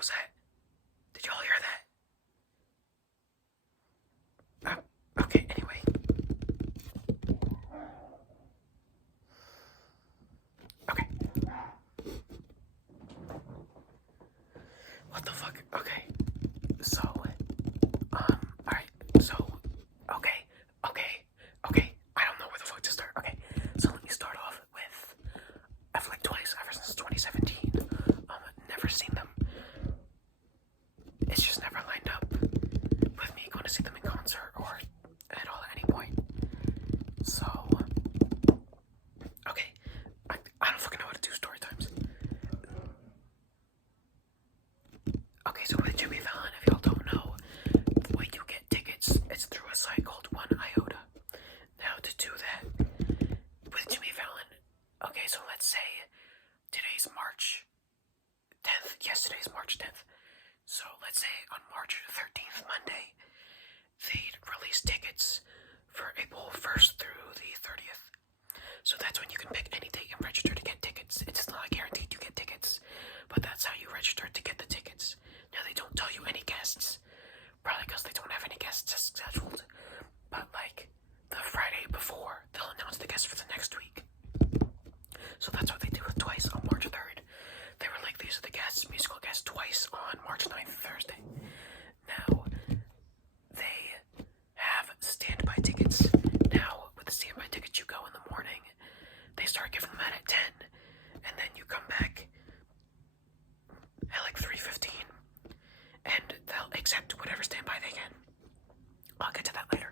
was that? Did y'all hear that? Okay, anyway. Okay. What the fuck? Okay. So, alright. So, okay. I don't know where the fuck to start. Okay. So let me start off with, I've like twice, ever since 2017, never seen them. It's just never lined up with me going to see them in concert or at all at any point. So, okay. I don't fucking know how to do story times. Okay, so with Jimmy Fallon, if y'all don't know, the way you get tickets, it's through a site called 1iota. Now, to do that with Jimmy Fallon, okay, so let's say today's March 10th. Yes, today's March 10th. So let's say on March 13th, Monday, they'd release tickets for April 1st through the 30th. So that's when you can pick any date and register to get tickets. It's not guaranteed you get tickets, but that's how you register to get the tickets. Now, they don't tell you any guests, probably because they don't have any guests scheduled, but like the Friday before, they'll announce the guests for the next week. So that's what they did with Twice on March 3rd. They were like, these are the guests, musical guests, Twice on March 9th, Thursday. Now, they have standby tickets. Now, with the standby tickets, you go in the morning. They start giving them out at 10, and then you come back at like 3:15, and they'll accept whatever standby they can. I'll get to that later.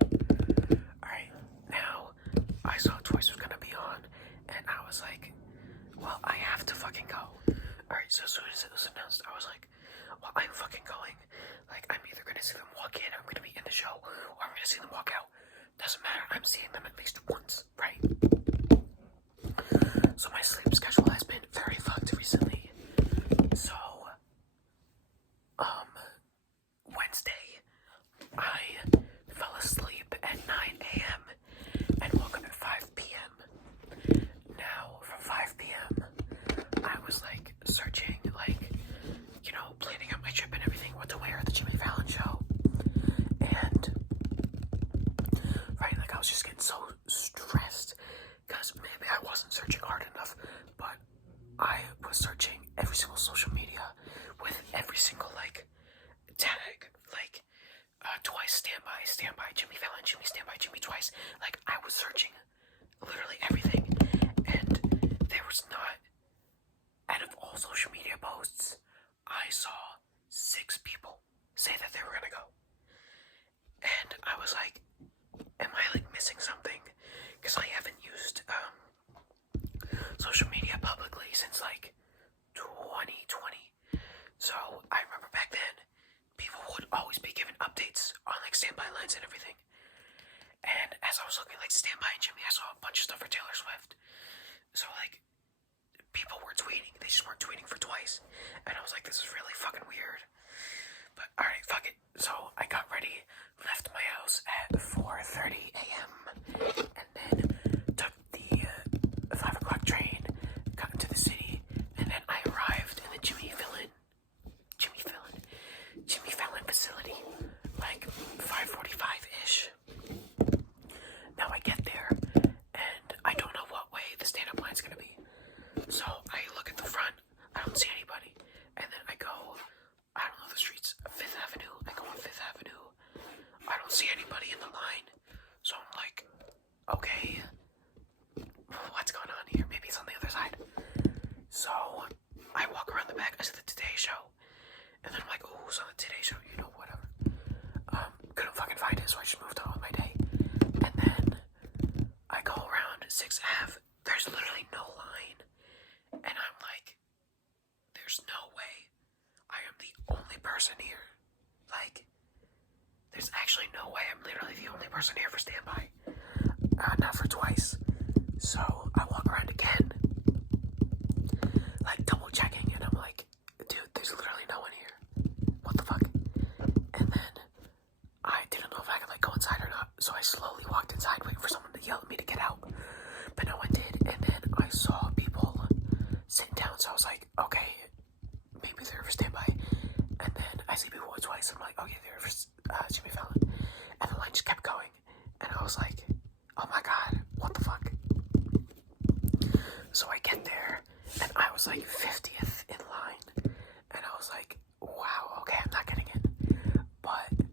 Alright, now, I saw Twice was gonna be on, and I was like, well, I have to fucking go. Alright, so as soon as it was announced, I was like, well, I'm fucking going. Like, I'm either gonna see them walk in, I'm gonna be in the show, or I'm gonna see them walk out. Doesn't matter, I'm seeing them at least once, right? So my sleep schedule has been very fucked recently. So, Wednesday, I fell asleep at 9 a.m. and woke up at 5 p.m. Now, from 5 p.m., I was like searching, like, you know, planning out my trip and everything, what to wear at the Jimmy Fallon show. And, right, like, I was just getting so stressed because maybe I wasn't searching hard enough, but I was searching every single social media with every single, like, tag, like, Twice standby, Jimmy Fallon, Jimmy standby, Jimmy Twice. Like, I was searching literally everything, and there was not, out of all social media posts, I saw 6 people say that they were gonna go. And I was like, am I like missing something? Because I haven't used social media publicly since like 2020. So I remember back then, people would always be given updates on like standby lines and everything. And as I was looking like standby and Jimmy, I saw a bunch of stuff for Taylor Swift. So like, people were tweeting, they just weren't tweeting for Twice. And I was like, this is really fucking weird. But alright, fuck it. So I got ready, left my house at 4:30 a.m. and then took the 5 o'clock train, got into the city, and then I arrived in the Jimmy Fallon facility like 5:45-ish. Now I get there, and I don't know what way the stand-up line's gonna be. So I look at the front, I don't see anybody, and then I go, I don't know the streets, 5th Avenue, I go on 5th Avenue, I don't see anybody in the line, so I'm like, okay, what's going on here? Maybe it's on the other side. So I walk around the back, I see the Today Show, and then I'm like, oh, it's on the Today Show, you know, whatever. Couldn't fucking find it, so I just moved on with my day. And then I go around 6th Ave, there's literally no line, and I'm like, there's no way I am the only person here. Like, there's actually no way I'm literally the only person here for standby. Not for Twice. So I walk around again, like double checking, and I'm like, dude, there's literally no one here. What the fuck? And then I didn't know if I could like go inside or not, so I slowly walked inside waiting for someone to yell at me to get out. But no one did, and then I saw people sitting down, so I was like, okay, maybe they're for standby. And then I see people with twice. I'm like, okay, they're for Jimmy Fallon. And the line just kept going. And I was like, oh my god, what the fuck? So I get there, and I was like 50th in line. And I was like, wow, okay, I'm not getting it. But,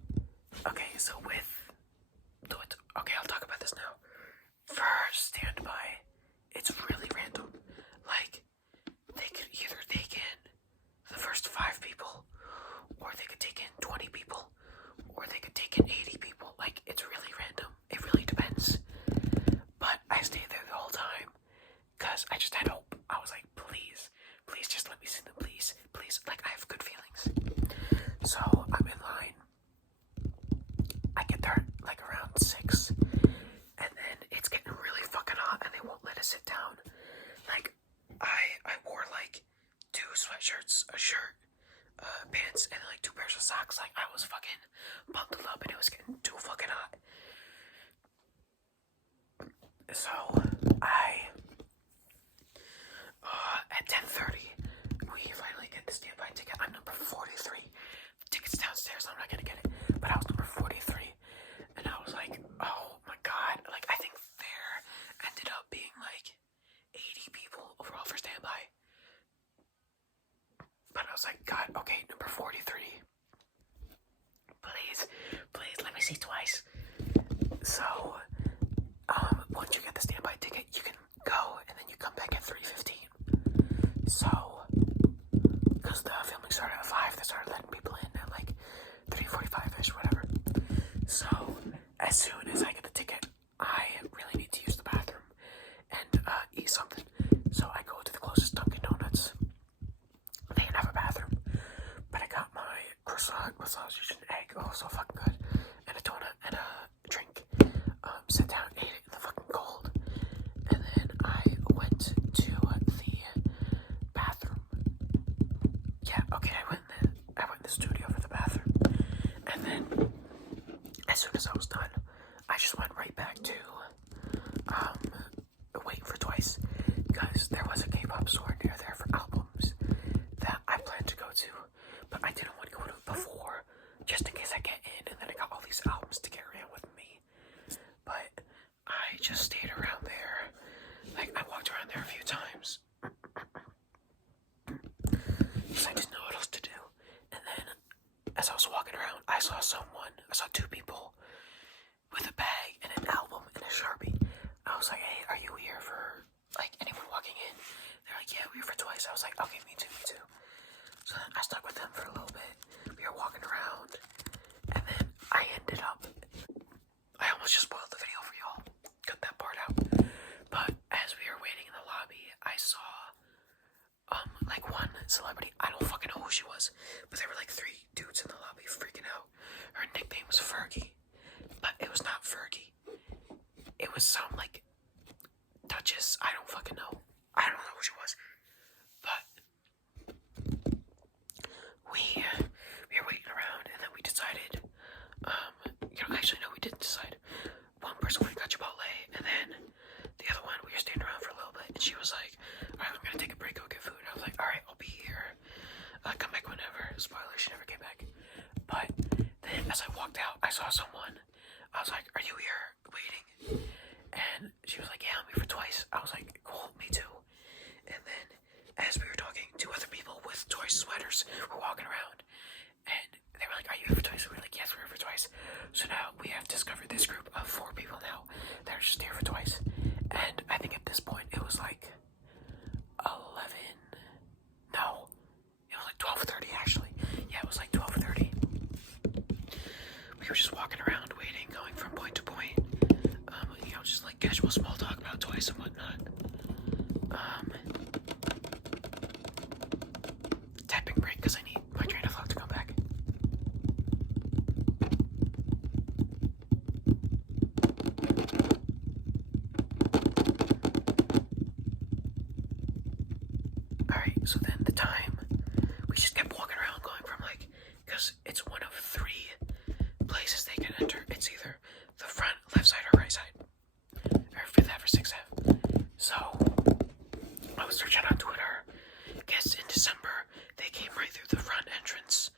okay, so okay, I'll talk about this now. For standby, it's really random. Like, they could either take in the first 5 people, or they could take in 20 people, or they could take in 80 people. Like, it's really random. It really depends. But I stayed there the whole time because I just had hope. I was like, please just let me see them, please. Like, I have good feelings. So I'm in line. I get there like around 6, and then it's getting really fucking hot, and they won't let us sit down. Like, I wore like 2 sweatshirts, a shirt, pants, and like 2 pairs of socks. Like, I was fucking bundled up, and it was getting too fucking hot. So at 10:30, we finally get the standby ticket. I'm number 43. The ticket's downstairs. I'm not gonna get it, but I was number 43, and I was like, oh my god. Like, I think there ended up being like 80 people overall for standby. But I was like, God, okay, number 43. Please, let me see twice. So, once you get the standby ticket, you can go, and then you come back at 3:15. So, because the filming started at 5, they started letting people in at like 3:45ish, whatever. So, as soon as I get the ticket, I really need to use the bathroom and eat something. So I go to the closest Dunkin' Donuts. They didn't have a bathroom, but I got my croissant with sausage and egg. Oh, so fucking good. And a donut and a drink. Sat down, ate it in the fucking cold. And then I went to the bathroom. Yeah, okay, I went in the studio for the bathroom. And then, as soon as I was done, I just went right back to waiting for Twice, because there was a K-pop store near there for albums that I planned to go to, but I didn't want to go to it before, just in case I get in, and then I got all these albums to carry around with me. But I just stayed around there. Like, I walked around there a few times, because I didn't know what else to do. And then, as I was walking around, I saw 2 people with a bag and an album and a Sharpie. I was like, hey, are you here for, like, anyone walking in? They're like, yeah, we're here for Twice. I was like, okay, me too. So then I stuck with them for a little bit. We were walking around, and then I ended up, I almost just spoiled the video for y'all. Cut that part out. But as we were waiting in the lobby, I saw, like, one celebrity. I don't fucking know who she was, but there were like 3 dudes in the lobby freaking out. Her nickname was Fergie, but it was not Fergie. It was some, like, Duchess. I don't fucking know. I don't know who she was. But we were waiting around, and then we decided, actually, no, we didn't decide. One person went and got Chipotle, and then the other one, we were standing around for a little bit, and she was like, alright, I'm gonna take a break, go get food. And I was like, alright, I'll be here. Come back whenever. Spoiler, she never came back. But then, as I walked out, I saw someone. I was like, are you here waiting? And she was like, yeah, I'm here for Twice. I was like, cool, me too. And then, as we were talking, 2 other people with Twice sweaters were walking around, and they were like, are you here for Twice? And we were like, yes, we're here for Twice. So now we have discovered this group of 4 people now that are just here for Twice. And I think at this point it was like 11. No, it was like 12:30 actually. Yeah, it was like 12:30. We were just walking around, waiting, going from point to point. Just like casual small talk about Twice and whatnot. Tapping break because I need my train of thought to come back. Alright, so then the time, we just kept walking around, going from like, because it's one of 3 places they can enter. It's either the front, left side, or right side. Or 5th Ave or 6th Ave. So, I was searching on Twitter. Guess in December, they came right through the front entrance.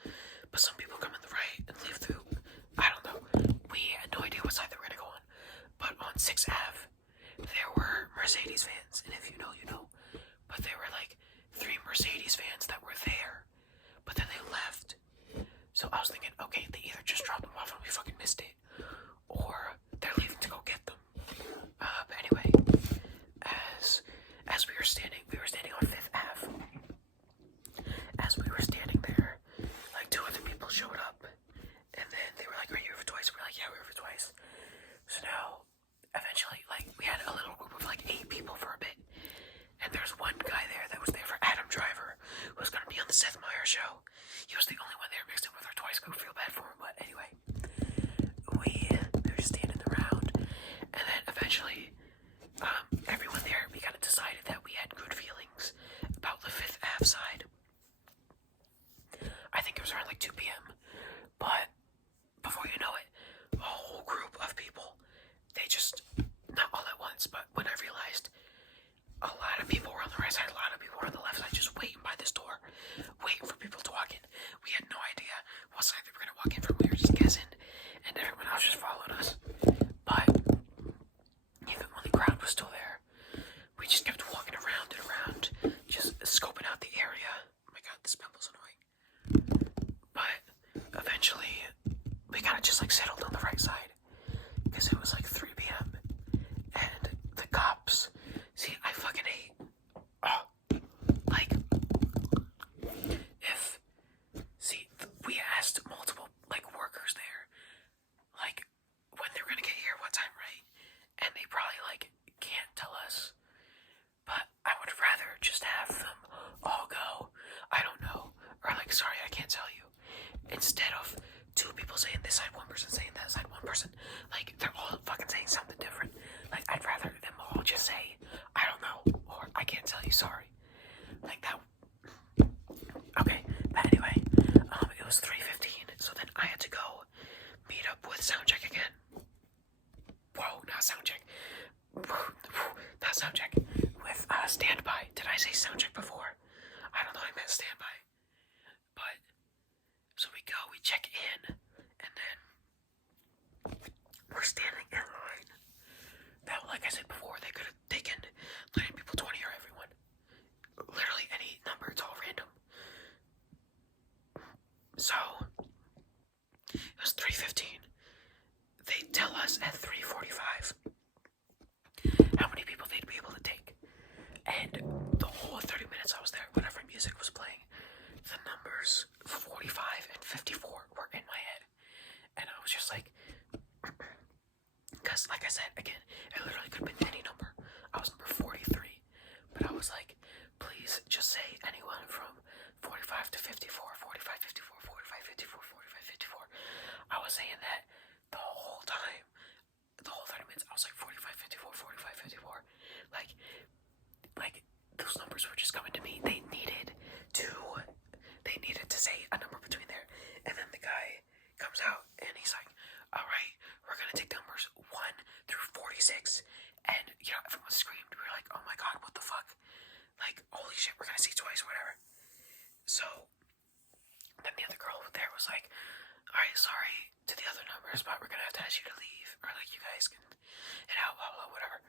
as we were standing there, like 2 other people showed up, and then they were like, "Are you here for twice?" We're like, "Yeah, we were here for twice." So now, eventually, like we had a little group of like 8 people for a bit, and there's one guy there that was there for Adam Driver, who was gonna be on the Seth Meyers show. He was the only one there mixed in with her twice. I feel bad for him, but anyway, we were just standing around, and then eventually, everyone there, we kind of decided that we had good feelings about the Fifth Ave side. I think it was around like 2 p.m. But before you know it, a whole group of people, they just, not all at once, but when I realized a lot of people were on the right side, a lot of people were on the left side, just waiting by this door, waiting for people to walk in. We had no idea what side they were going to walk in from. We were just guessing, and everyone else just followed us. But even when the crowd was still there, we just kept walking around and around, just scoping out the area. Oh my god, this pimple's annoying. But eventually, we kind of just like settled on the right side, because it was like 3 p.m. and the cops, see, I fucking hate, like, if, see, we asked multiple, like, workers there, like, when they're gonna get here, what time, right? And they probably, like, can't tell us, but I would rather just have them all go, I don't know, or like, sorry, I can't tell you, instead of 2 people saying this side, 1 person saying that side, 1 person, like, they're all fucking saying something different. Like, I'd rather them all just say, I don't know, or I can't tell you, sorry. Like that. Okay, but anyway, it was 3:15, so then I had to go meet up with Soundcheck again. Whoa, not Soundcheck. Not Soundcheck. With Standby. Did I say Soundcheck before? I don't know, I meant Standby. But, so we go, we check in, and then we're standing in line. That, like I said before, they could have taken 9 people, 20, or everyone. Literally any number, it's all random. So, it was 3:15. They tell us at 3:45 how many people they'd be able to take. And the whole 30 minutes I was there, whatever music was playing, the numbers 45 and 54 were in my head. And I was just like, because like I said, again, it literally could have been any number. I was number 43, but I was like, please just say anyone from 45 to 54, 45, 54, 45, 54, 45, 54. I was saying that the whole time, the whole 30 minutes, I was like 45, 54, 45, 54. Like those numbers were just coming to me. They needed to say a number between there. And then the guy comes out and he's like, all right, we're gonna take numbers 1 through 46. And, you know, everyone screamed. We were like, oh my god, what the fuck? Like, holy shit, we're gonna see twice, whatever. So, then the other girl there was like, alright, sorry to the other numbers, but we're gonna have to ask you to leave. Or, like, you guys can head out, blah, blah, whatever.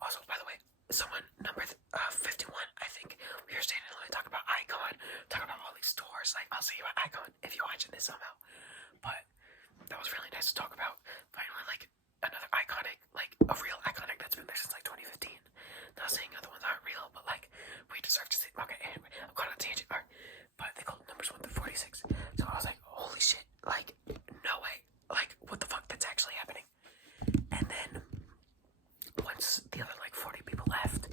Also, by the way, someone, number 51, I think, we were standing in line talking about Icon, talking about all these stores. Like, I'll see you at Icon if you're watching this somehow. But that was really nice to talk about. Finally, like, another iconic, like, a real iconic that's been there since, like, 2015. Not saying other ones aren't real, but, like, we deserve to see. Okay, anyway, I'm going on a tangent. All right. But they called numbers 1 through 46. So I was like, holy shit. Like, no way. Like, what the fuck? That's actually happening. And then, once the other, like, 40 people left,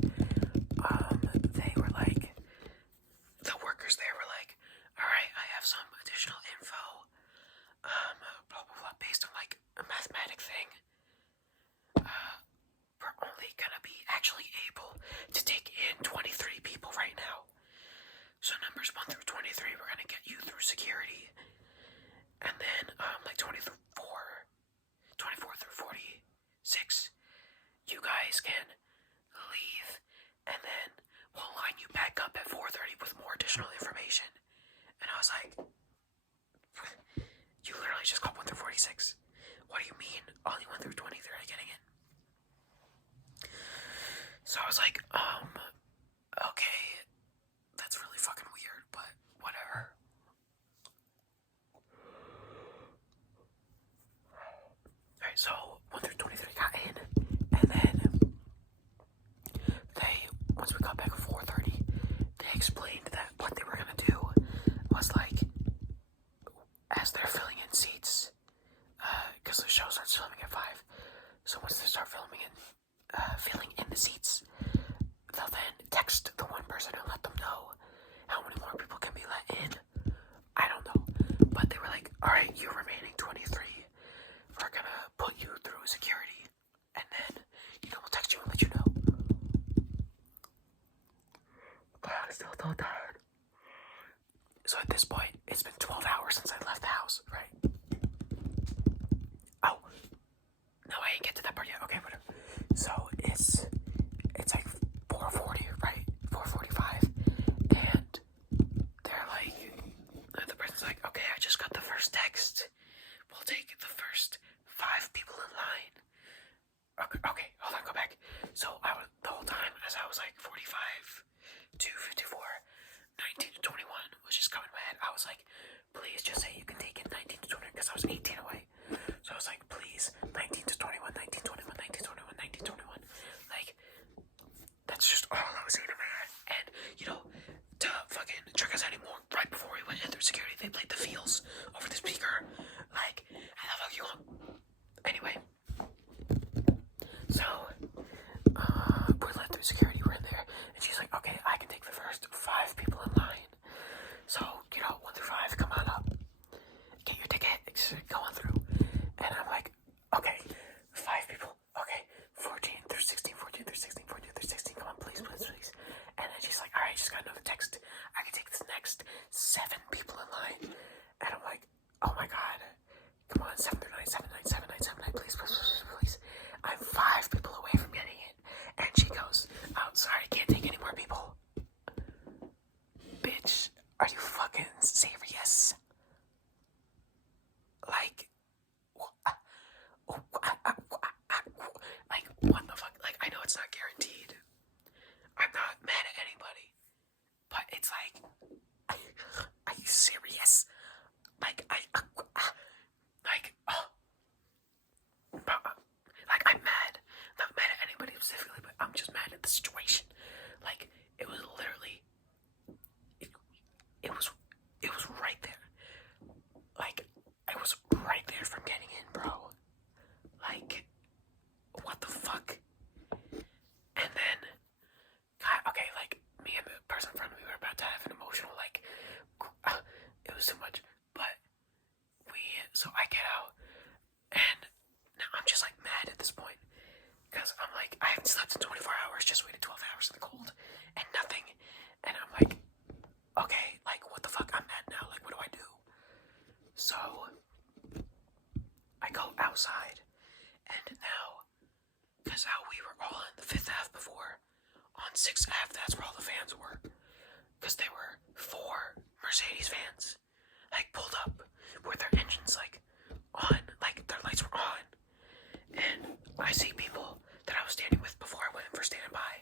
they were like, the workers there were like, alright, I have some additional info, blah, blah, blah, based on, like, a mathematic thing. We're only gonna be actually able to take in 23 people right now. So numbers 1 through 23, we're gonna get you through security. And then, like 24 through 46, you guys can leave, and then we'll line you back up at 4:30 with more additional information. And I was like, you literally just got 1 through 46. What do you mean? Only 1 through 23 are getting in? So I was like, okay, that's really fucking weird, but whatever. Alright, so 1 through 23 got in, and then once we got back at 4:30, they explained that what they were gonna was like, as they're filling in seats, because the show starts filming at 5, so once they start filling in the seats, they'll then text the one person and let them know how many more people can be let in. I don't know, but they were like, alright, you're remaining 23. We're gonna put you through security, and then, we'll text you and let you know. God, I still don't tired. So at this point, it's been 12 hours since I left the house, right? Oh, no, I didn't get to that part yet. Okay, whatever. So it's like 4:40, right? 4:45, and they're like, the person's like, okay, I just got the first text. We'll take the first 5 people in line. Okay, hold on, go back. So the whole time, as I was like 45 to 54, 19 to 21 was just coming in my head. I was like, please just say you can take it 19 to 21, because I was 18 away. So I was like, please, 19 to 21, 19, 21, 19, 21, 19, 21. Like, that's just all I was saying in my head. And, to fucking trick us anymore, right before we went in through security, they played the feels over the speaker. Like, how the fuck you want? Anyway. So, we let through security, we're in there, and she's like, okay, I can take the first 5 people in line. So, 1 through 5, come on up. Get your ticket, go on through. And I'm like, okay, 5 people, okay, 14 through 16, 14 through 16, 14 through 16, come on, please, please, please. And then she's like, alright, just got another text. I can take this next 7 people in line. And I'm like, oh my god, come on, 7 through 9, 7, 9, 7, 9, 7, 9, please, please, please, please. I'm 5 people away from getting it. And she goes, oh, sorry, I can't take any more people. Bitch, are you fucking serious? Like, what the fuck? Like, I know it's not guaranteed. I'm not mad at anybody. But it's like, are you serious? Like, I'm mad. Not mad at anybody specifically, but I'm just mad at the situation. Like, it was literally, it was right there. Like, I was right there from getting in, bro. Like, what the fuck? And then, okay, like, me and the person in front of me were about to have an emotional, like, it was too much. But so I get out, and now I'm just, like, mad at this point. Because I'm like, I haven't slept in 24 hours, just waited 12 hours in the cold, and nothing. And I'm like, okay, like, what the fuck? I'm mad now. Like, what do I do? So, I go outside, and now, because how we were all on the 5th Ave before, on 6th Ave, that's where all the vans were. Because there were 4 Mercedes vans, like, pulled up, with their engines, like, on, like, their lights were on. And I see people that I was standing with before I went in for standby,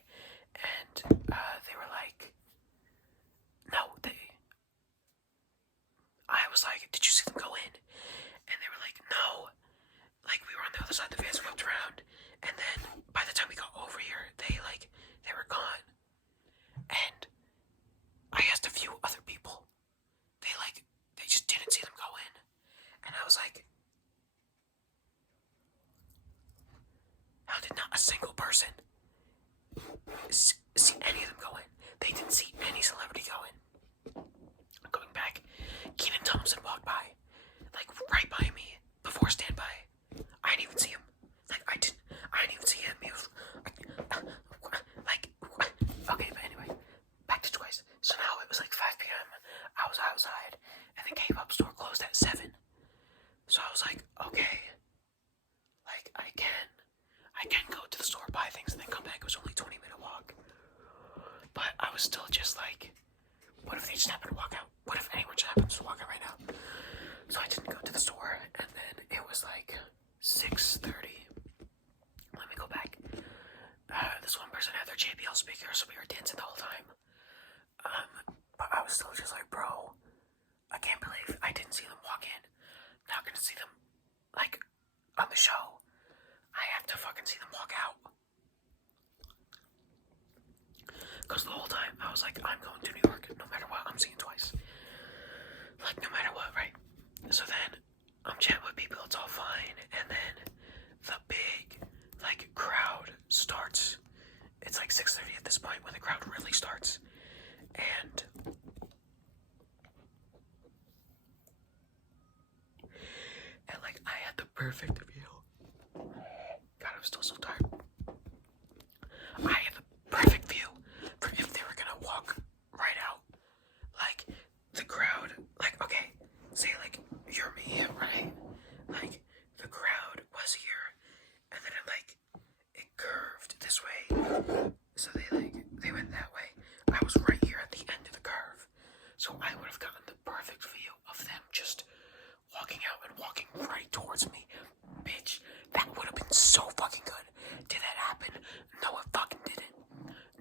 and they were like, I was like, did you see them go in? And they were like, no. Like, we were on the other side, the vans whipped around, and then by the time we got over here, they were gone. And I asked a few other people, they just didn't see them go in. And I was like, how did not a single person see any of them go in? They didn't see any celebrity go in. Going back, Kenan Thompson walked by, like, right by me, before standby. I didn't even see him. Like, I didn't even see him. He was, okay, but anyway, back to Twice. So now it was like 5 p.m. I was outside, and the K-pop store closed at 7. So I was like, okay, like, I can go to the store, buy things, and then come back. It was only a 20-minute walk. But I was still just like, what if they just happen to walk out? What if anyone just happens to walk out right now? So I didn't go to the store, and then it was like 6:30. Let me go back. This one person had their JBL speaker, so we were dancing the whole time. But I was still just like, bro, I can't believe I didn't see them walk in. Not gonna see them, like, on the show. I have to fucking see them walk out. Because the whole time I was like, I'm going to New York no matter what. I'm seeing Twice. perfect view. God, I'm still so tired. I had the perfect view for if they were gonna walk right out. Like, the crowd, like, okay, say, like, you're me, right? Like, the crowd was here, and then it curved this way. So they went that way. I was right here at the end of the curve. So I would have gotten the perfect view of them just walking out and walking right towards me. Bitch, that would have been so fucking good. Did that happen? No, it fucking didn't.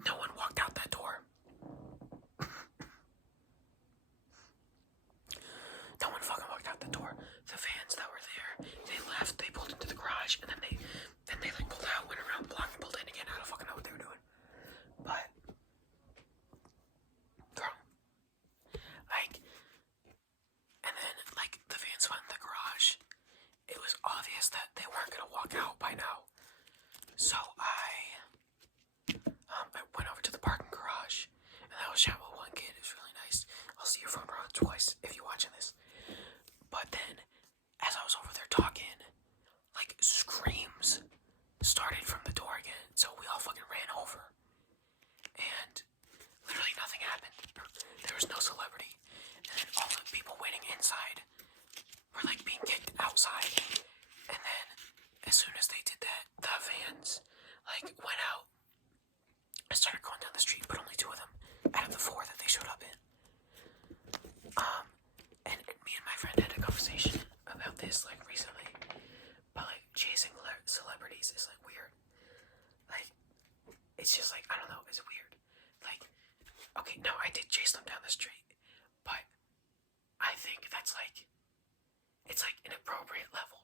No one walked out that door. No one fucking walked out the door. The fans that were there, they left, they pulled into the garage, and then they pulled out, went around the block, and pulled in again. I don't fucking know what they were doing. But, girl, and then, the fans went in the garage. It was obvious that they weren't gonna walk out by now. So I went over to the parking garage, and I was chatting with one kid. It was really nice. I'll see your phone run twice if you're watching this. But then, as I was over there talking, screams started from the door again. So we all fucking ran over. And literally nothing happened. There was no celebrity. And then all the people waiting inside were being kicked outside. And then as soon as they did that, the vans went out and started going down the street, but only 2 of them out of the 4 that they showed up in. And me and my friend had a conversation about this recently. But chasing celebrities is weird. It's just I don't know, it's weird. Okay, no, I did chase them down the street, but I think that's it's inappropriate level.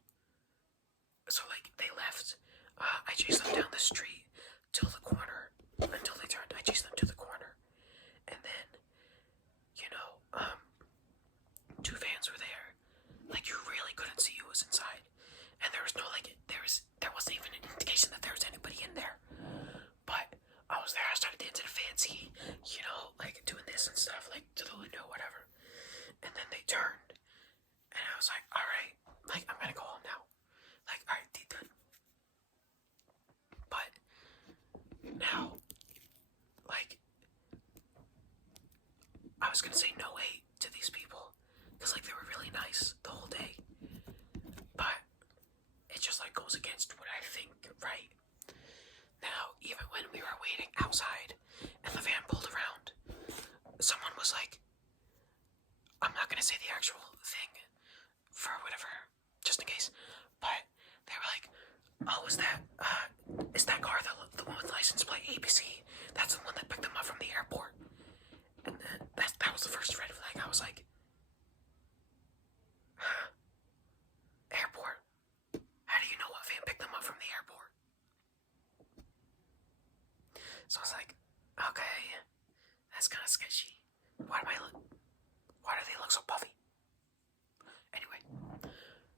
So they left. I chased them down the street till the corner, until they turned. I chased them to the corner, and then, 2 fans were there. You really couldn't see who was inside, and there was no there wasn't even an indication that there was anybody in there. But I was there. I started dancing fancy, doing this and stuff, to the window, whatever. And then they turned, and I was like, all right, I'm gonna go home now. All right, they done. But now, I was gonna say no hate to these people, because they were really nice the whole day. But it just goes against what I think, right? Now, even when we were waiting outside and the van pulled around, someone was I'm not gonna say the actual thing for whatever, just in case, but they were oh, is that car the one with license plate ABC? That's the one that picked them up from the airport. And then that was the first red flag. I was airport? How do you know what van picked them up from the airport? So I was okay, that's kind of sketchy. Why do they look so puffy? Anyway,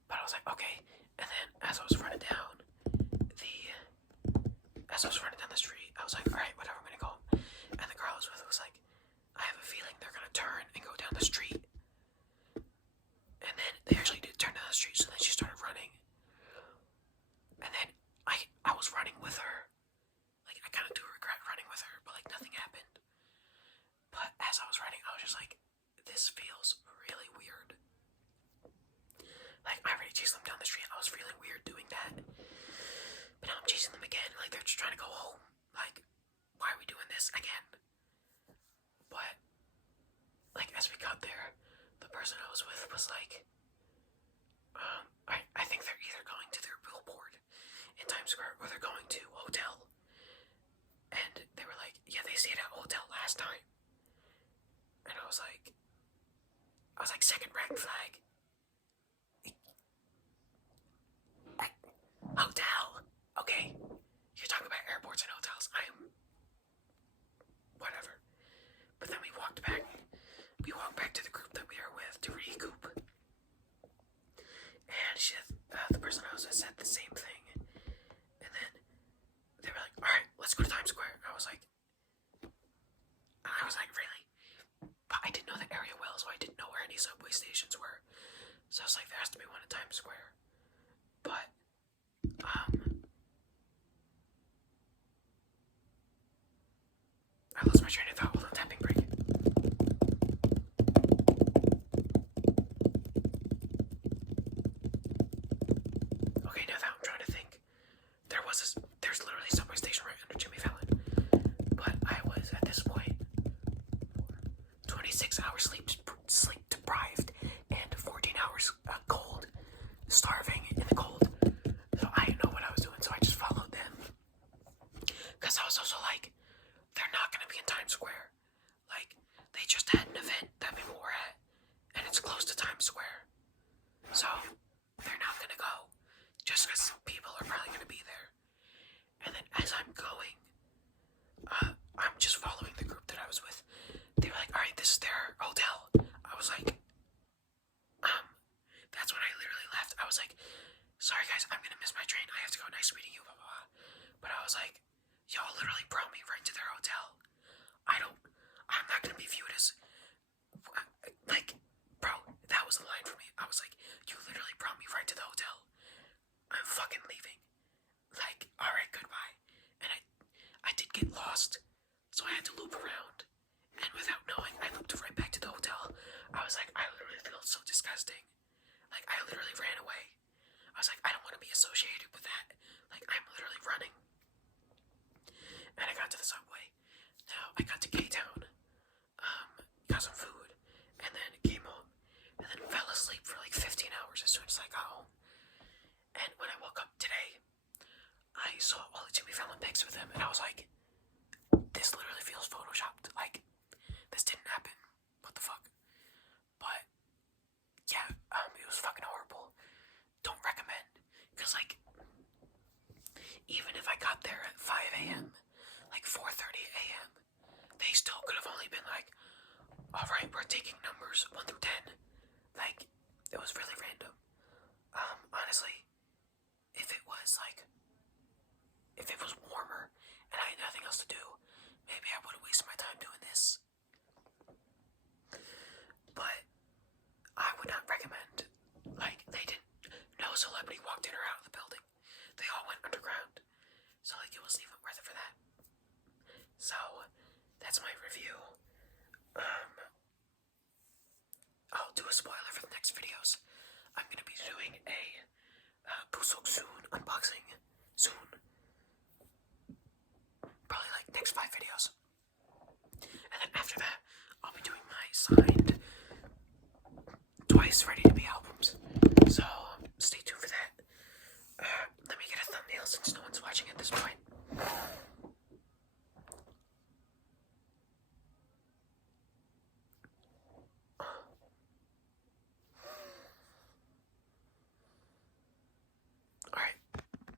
but I was okay. And then as I was running down the street, I was all right, whatever, I'm gonna go home. And the girl I was with was I have a feeling they're gonna turn and go down the street. And then they actually did turn down the street, so then she started running. And then I was running with her. I kind of do regret running with her, but nothing happened. But as I was running, I was just this feels really weird. I already chased them down the street. I was feeling weird doing that. But now I'm chasing them again. They're just trying to go home. Why are we doing this again? But, as we got there, the person I was with was I think they're either going to their billboard in Times Square or they're going to a hotel. And they were yeah, they stayed at a hotel last time. And I was second red flag. Hotel. Okay. You're talking about airports and hotels. Whatever. But then we walked back to the group that we were with to recoup. And the person I was with said the same thing. And then they were all right, let's go to Times Square. I was really? But I didn't know the area well, so I didn't know where any subway stations were. So I was there has to be one in Times Square. But 6 hours sleep deprived and 14 hours cold, starving in the cold. So I didn't know what I was doing, so I just followed them. Because I was also like, they're not going to be in Times Square. Like, they just had an event that people were at, and it's close to Times Square. So, they're not going to go, just because people are probably going to be there. And then as I'm going, I'm just following the group that I was with. They were like, alright, this is their hotel. I was like, that's when I literally left. I was like, sorry guys, I'm gonna miss my train. I have to go. Nice meeting you, blah, blah, blah. But I was like, y'all literally brought me right to their hotel. I'm not gonna be viewed as, like, bro, that was a line for me. I was like, you literally brought me right to the hotel. I'm fucking leaving. Like, alright, goodbye. And I did get lost, so I had to loop around. And without knowing, I looped right back to the hotel. I was like, I literally feel so disgusting. Like, I literally ran away. I was like, I don't want to be associated with that. Like, I'm literally running. And I got to the subway. Now, I got to K-Town. Got some food. And then came home. And then fell asleep for like 15 hours as soon as I got home. And when I woke up today, I saw all the Jimmy Fallon pics with him. And I was like, this literally feels photoshopped. Like, this didn't happen. What the fuck? But, yeah, it was fucking horrible. Don't recommend. Because, like, even if I got there at 5 a.m., like 4:30 a.m., they still could have only been like, alright, we're taking numbers 1 through 10. Like, it was really random. Honestly, if it was warmer and I had nothing else to do, maybe I would have wasted my time doing this. But I would not recommend. Like, no celebrity walked in or out of the building. They all went underground. So, like, it wasn't even worth it for that. So, that's my review. I'll do a spoiler for the next videos. I'm gonna be doing a Busok soon unboxing soon.